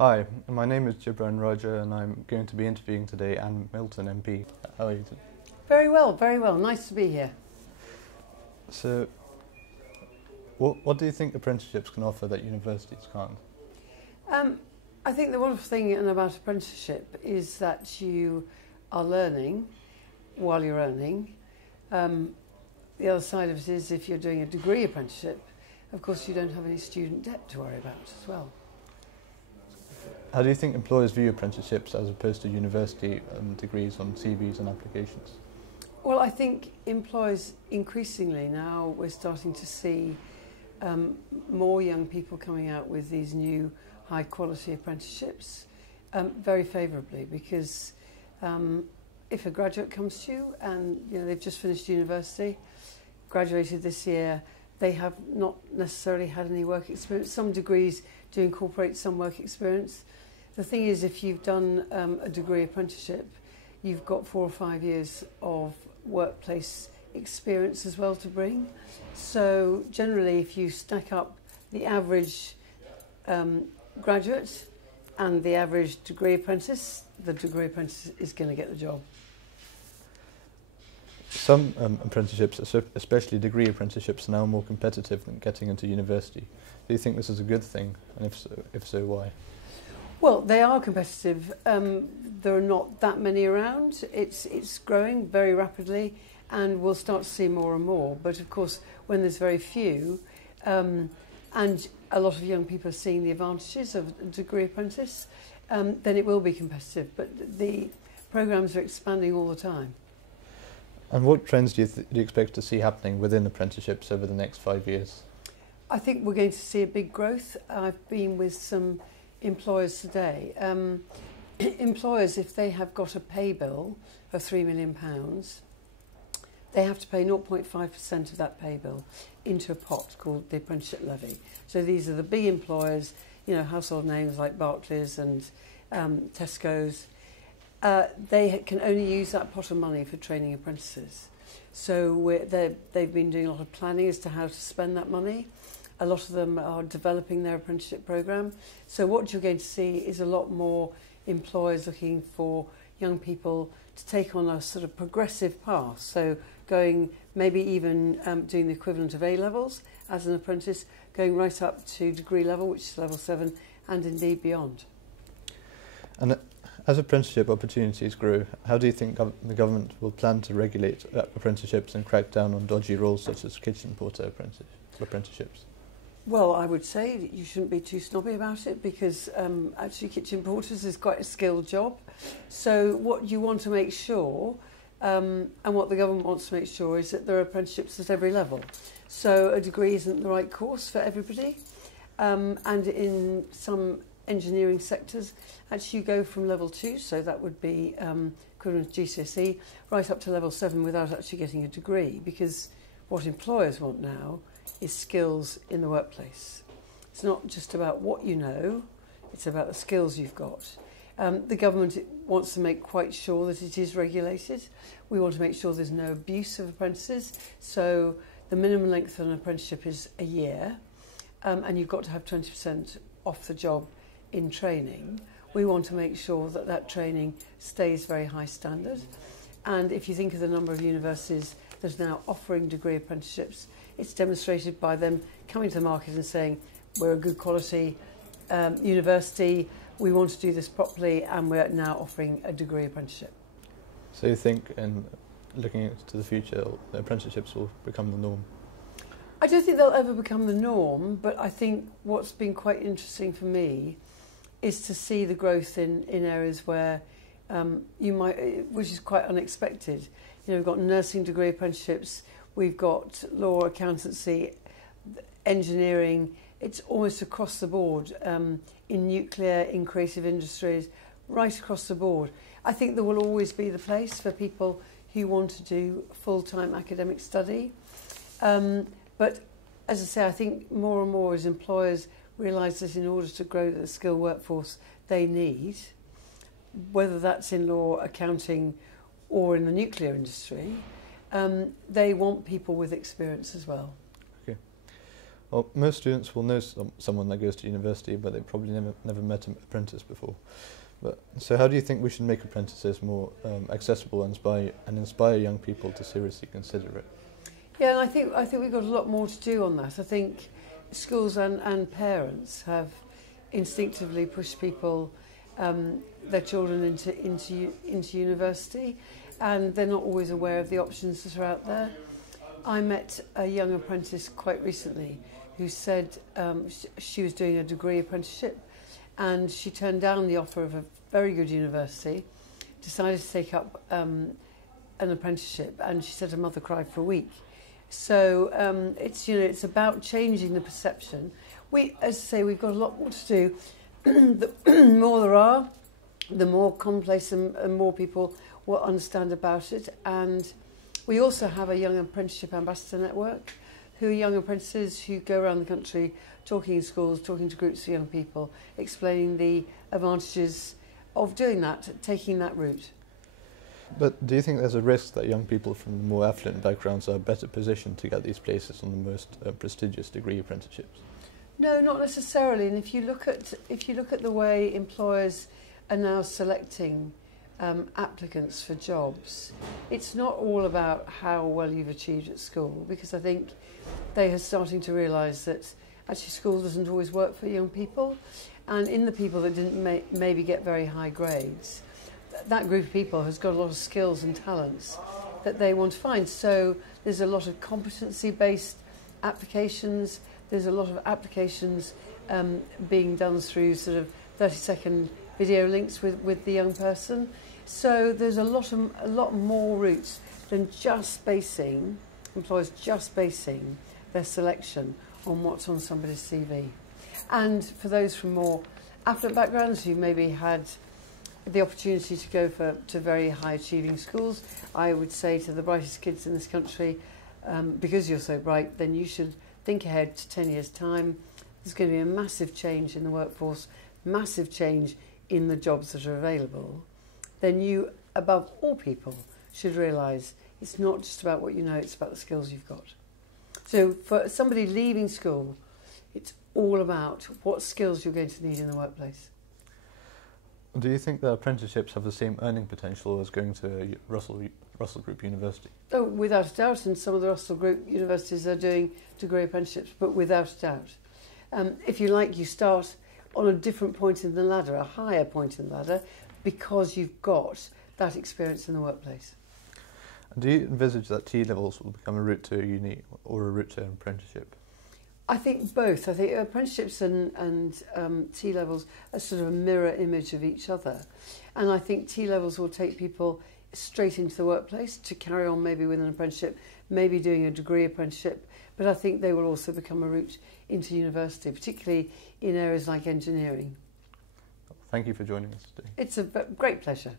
Hi, my name is Gibran Raja and I'm going to be interviewing today Anne Milton MP. How are you today? Very well, very well. Nice to be here. So, what do you think apprenticeships can offer that universities can't? I think the wonderful thing about apprenticeship is that you are learning while you're earning. The other side of it is if you're doing a degree apprenticeship, of course you don't have any student debt to worry about as well. How do you think employers view apprenticeships as opposed to university degrees on CVs and applications? Well, I think employers increasingly now we're starting to see more young people coming out with these new high quality apprenticeships very favourably, because if a graduate comes to you and they've just finished university, graduated this year, they have not necessarily had any work experience. Some degrees do incorporate some work experience. The thing is, if you've done a degree apprenticeship, you've got 4 or 5 years of workplace experience as well to bring. So generally, if you stack up the average graduate and the average degree apprentice, the degree apprentice is going to get the job. Some apprenticeships, especially degree apprenticeships, are now more competitive than getting into university. Do you think this is a good thing? And if so, why? Well, they are competitive. There are not that many around. It's growing very rapidly, and we'll start to see more and more. But of course, when there's very few, and a lot of young people are seeing the advantages of a degree apprentice, then it will be competitive. But the programmes are expanding all the time. And what trends do you expect to see happening within apprenticeships over the next 5 years? I think we're going to see a big growth. I've been with some employers today. Employers, if they have got a pay bill of £3 million, they have to pay 0.5% of that pay bill into a pot called the apprenticeship levy. So these are the big employers, household names like Barclays and Tesco's. They can only use that pot of money for training apprentices. So they've been doing a lot of planning as to how to spend that money. A lot of them are developing their apprenticeship programme. So what you're going to see is a lot more employers looking for young people to take on a sort of progressive path. So going maybe even doing the equivalent of A-levels as an apprentice, going right up to degree level, which is level 7, and indeed beyond. And as apprenticeship opportunities grow, how do you think the government will plan to regulate apprenticeships and crack down on dodgy roles such as kitchen porter apprenticeships? Well, I would say that you shouldn't be too snobby about it, because actually kitchen porters is quite a skilled job. So what you want to make sure, and what the government wants to make sure, is that there are apprenticeships at every level. So a degree isn't the right course for everybody. And in some engineering sectors, actually you go from level 2, so that would be equivalent to GCSE, right up to level 7 without actually getting a degree, because what employers want now is skills in the workplace. It's not just about what you know, it's about the skills you've got. The government wants to make quite sure that it is regulated. We want to make sure there's no abuse of apprentices, so the minimum length of an apprenticeship is a year, and you've got to have 20% off the job in training. We want to make sure that that training stays very high standard. And if you think of the number of universities that are now offering degree apprenticeships, it's demonstrated by them coming to the market and saying, we're a good quality university, we want to do this properly, and we're now offering a degree apprenticeship. So you think, in looking to the future, the apprenticeships will become the norm? I don't think they'll ever become the norm, but I think what's been quite interesting for me is to see the growth in areas where which is quite unexpected. We've got nursing degree apprenticeships, we've got law, accountancy, engineering. It's almost across the board, in nuclear, in creative industries, right across the board. I think there will always be the place for people who want to do full-time academic study. But as I say, I think more and more as employers realise that in order to grow the skilled workforce they need, whether that's in law, accounting or in the nuclear industry, they want people with experience as well. Okay. Well, most students will know someone that goes to university, but they probably never met an apprentice before. So how do you think we should make apprentices more accessible and inspire young people to seriously consider it? Yeah, and I think we've got a lot more to do on that. I think schools and parents have instinctively pushed people, their children into university, and they're not always aware of the options that are out there. I met a young apprentice quite recently who said she was doing a degree apprenticeship, and she turned down the offer of a very good university, decided to take up an apprenticeship, and she said her mother cried for a week. So it's about changing the perception. As I say, we've got a lot more to do. The more there are, the more commonplace and more people will understand about it. And we also have a young apprenticeship ambassador network, who are young apprentices who go around the country talking in schools, talking to groups of young people, explaining the advantages of doing that, taking that route. But do you think there's a risk that young people from more affluent backgrounds are better positioned to get these places on the most prestigious degree apprenticeships? No, not necessarily. And if you look at the way employers are now selecting applicants for jobs, it's not all about how well you've achieved at school, because I think they are starting to realise that actually school doesn't always work for young people, and in the people that didn't maybe get very high grades, that group of people has got a lot of skills and talents that they want to find. So there's a lot of competency-based applications. There's a lot of applications being done through sort of 30-second video links with the young person. So there's a lot more routes than just basing employers just basing their selection on what's on somebody's CV. And for those from more affluent backgrounds who maybe had the opportunity to go to very high achieving schools, I would say to the brightest kids in this country, because you're so bright, then you should think ahead to 10 years' time. There's going to be a massive change in the workforce, massive change in the jobs that are available. Then you, above all people, should realise it's not just about what you know, it's about the skills you've got. So for somebody leaving school, it's all about what skills you're going to need in the workplace. Do you think that apprenticeships have the same earning potential as going to a Russell Group University? Oh, without a doubt, and some of the Russell Group universities are doing degree apprenticeships, but without a doubt. If you like, you start on a different point in the ladder, a higher point in the ladder, because you've got that experience in the workplace. And do you envisage that T-levels will become a route to a uni or a route to an apprenticeship? I think both. I think apprenticeships and T-levels are sort of a mirror image of each other. And I think T-levels will take people straight into the workplace to carry on maybe with an apprenticeship, maybe doing a degree apprenticeship. But I think they will also become a route into university, particularly in areas like engineering. Thank you for joining us today. It's a great pleasure.